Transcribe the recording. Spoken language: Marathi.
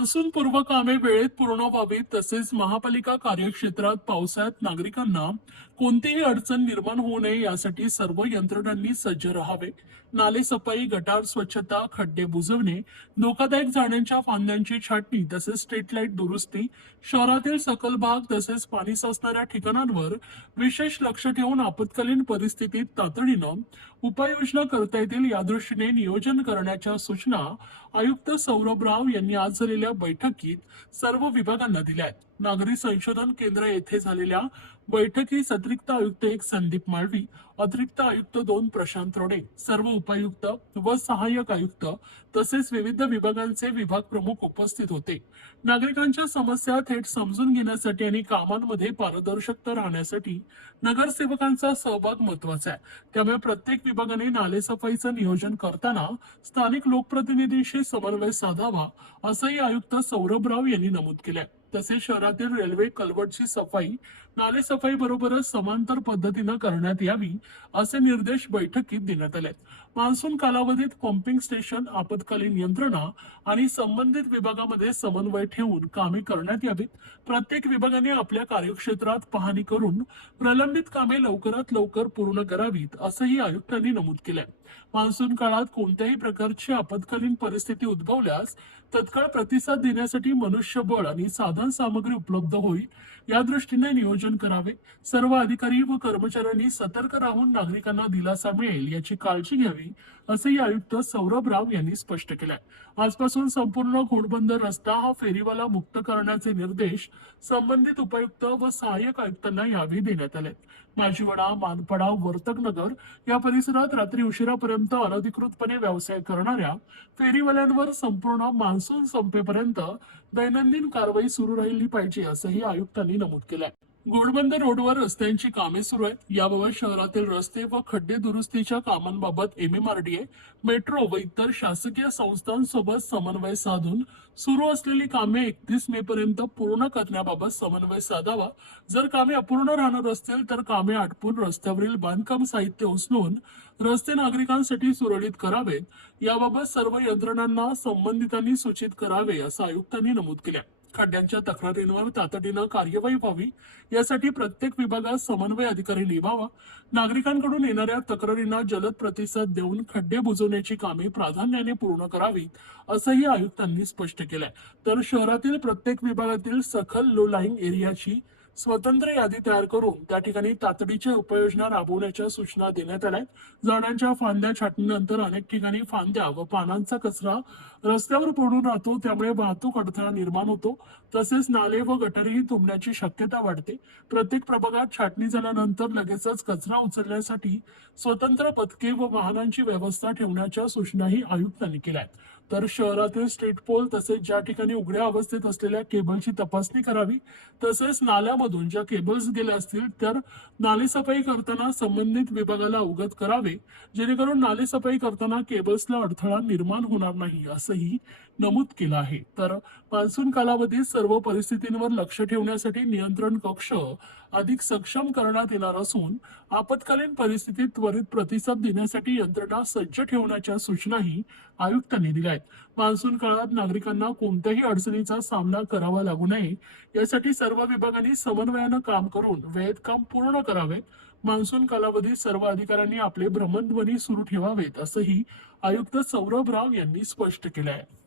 मान्सून पूर्व कामे वेळेत पूर्ण व्हावीत तसेच महापालिका कार्यक्षेत्रात पावसाळ्यात नागरिकांना कोणतीही अडचण निर्माण होऊ नये यासाठी सर्व यंत्रणांनी सज्ज राहावे। नाले सफाई, गटार स्वच्छता, खड्डे बुजवणे, धोकादायक झाडांच्या फांद्यांची छाटणी तसेच स्ट्रीट लाईट दुरुस्ती, शहरातील सखल भाग तसेच पाणी साचणाऱ्या ठिकाणांवर विशेष लक्ष ठेवून आपत्कालीन परिस्थितीत तातडीनं उपाययोजना करता येतील यादृष्टीने नियोजन करण्याच्या सूचना आयुक्त सौरभ राव यांनी आज झालेल्या बैठकीत सर्व विभागांना दिल्या आहेत। नागरी संशोधन केंद्र येथे झालेल्या बैठकीस अतिरिक्त आयुक्त 1 संदीप माळवी, अतिरिक्त आयुक्त 2 प्रशांत रोडे, सर्व उपायुक्त व सहाय्यक आयुक्त तसेच विविध विभागांचे विभाग प्रमुख उपस्थित होते। नागरिकांच्या समस्या थेट समजून घेण्यासाठी आणि कामांमध्ये पारदर्शकता राहण्यासाठी नगरसेवकांचा सहभाग महत्वाचा आहे। त्यामुळे प्रत्येक विभागाने नालेसफाईचं नियोजन करताना स्थानिक लोकप्रतिनिधींशी समन्वय साधावा असंही आयुक्त सौरभ राव यांनी नमूद केलंय। तसेच शहरातील रेल्वे कल्वर्टची सफाई नालेसफाई बरोबरच समांतर पद्धतीनं करण्यात यावी असे निर्देश बैठकीत देण्यात आले। मान्सून कालावधीत पंपिंग स्टेशन, आपत्कालीन यंत्रणा आणि संबंधित विभागामध्ये समन्वय ठेवून कामे करण्यात यावीत। प्रत्येक विभागाने आपल्या कार्यक्षेत्रात पाहणी करून प्रलंबित कामे लवकरात लवकर पूर्ण करावीत असंही आयुक्तांनी नमूद केलंय। मान्सून काळात कोणत्याही प्रकारची आपत्कालीन परिस्थिती उद्भवल्यास तत्काळ प्रतिसाद देण्यासाठी मनुष्यबळ आणि साधन सामग्री उपलब्ध होईल या दृष्टीने नियोजन करावे। सर्व अधिकारी व कर्मचाऱ्यांनी सतर्क राहून नागरिकांना दिलासा मिळेल याची काळजी घ्यावी असेही आयुक्त सौरभ राव यांनी स्पष्ट केले। आजपासून संपूर्ण घोडबंदर रस्ता हा फेरीवाला मुक्त करण्याचे निर्देश संबंधित उपायुक्त व सहाय्यक आयुक्तांना यावेळी देण्यात आले। माजीवडा, मानपडा, वर्तकनगर या परिसरात रात्री उशिरापर्यंत अनधिकृतपणे व्यवसाय करणाऱ्या फेरीवाल्यांवर संपूर्ण मान्सून संपेपर्यंत दैनंदिन कारवाई सुरू राहिली पाहिजे असंही आयुक्तांनी नमूद केलंय। घोडबंदर रोडवर रस्त्यांची कामे सुरू आहेत। याबाबत शहरातील रस्ते व खड्डे दुरुस्तीच्या कामांबाबत MMRDA, मेट्रो व इतर शासकीय संस्थांसोबत समन्वय साधून सुरू असलेली कामे 31 मे पर्यंत पूर्ण करण्याबाबत समन्वय साधावा। जर कामे अपूर्ण राहणार असतील तर कामे आटपून रस्त्यावरील बांधकाम साहित्य उचलून रस्ते नागरिकांसाठी सुरळीत करावेत, याबाबत सर्व यंत्रणांना संबंधितांनी सूचित करावे असं आयुक्तांनी नमूद केलं। खड्ड्यांच्या तक्रारींवर तातडीनं कार्यवाही व्हावी यासाठी प्रत्येक विभागात समन्वय अधिकारी नेमावा। नागरिकांकडून येणाऱ्या तक्रारींना जलद प्रतिसाद देऊन खड्डे बुजवण्याची कामे प्राधान्याने पूर्ण करावीत असंही आयुक्तांनी स्पष्ट केलंय। तर शहरातील प्रत्येक विभागातील सखल लो लाईंग एरियाची स्वतंत्र यादी तयार करून त्या ठिकाणी तातडीच्या उपाययोजना राबवण्याच्या सूचना देण्यात आल्या। झाडांच्या फांद्या छाटणीनंतर अनेक ठिकाणी फांद्या व पानांचा कचरा रस्त्यावर पडून राहतो, त्यामुळे वाहतूक अडथळा निर्माण होतो। तसेच नाले व गटारीही तुंबण्याची शक्यता वाढते। प्रत्येक प्रभागात छाटणी झाल्यानंतर लगेचच कचरा उचलण्यासाठी स्वतंत्र पथके व वाहनांची व्यवस्था ठेवण्याच्या सूचनाही आयुक्तांनी केल्या आहेत। तर शहरातील स्ट्रीट पोल तसेच ज्या ठिकाणी उघड्या अवस्थेत असलेल्या केबलची तपासणी करावी। तसेच नाल्यामधून ज्या केबल्स गेल्या असतील तर नालेसफाई करताना संबंधित विभागाला अवगत करावे, जेणेकरून नालेसफाई करताना केबल्सला अडथळा निर्माण होणार नाही असंही नमूद केलं आहे। तर मान्सून कालावधीत सर्व परिस्थितींवर लक्ष ठेवण्यासाठी नियंत्रण कक्ष अधिक सक्षम करण्यात येणार असून आपत्कालीन परिस्थितीत त्वरित प्रतिसाद देण्यासाठी यंत्रणा सज्ज ठेवण्याच्या सूचनाही आयुक्तांनी दिल्या आहेत। मान्सून काळात नागरिकांना कोणत्याही अडचणीचा सामना करावा लागू नये यासाठी सर्व विभागांनी समन्वयानं काम करून वेळेत काम पूर्ण करावे। मान्सून कालावधीत सर्व अधिकाऱ्यांनी आपले भ्रमणध्वनी सुरू ठेवावेत असंही आयुक्त सौरभ राव यांनी स्पष्ट केलं आहे।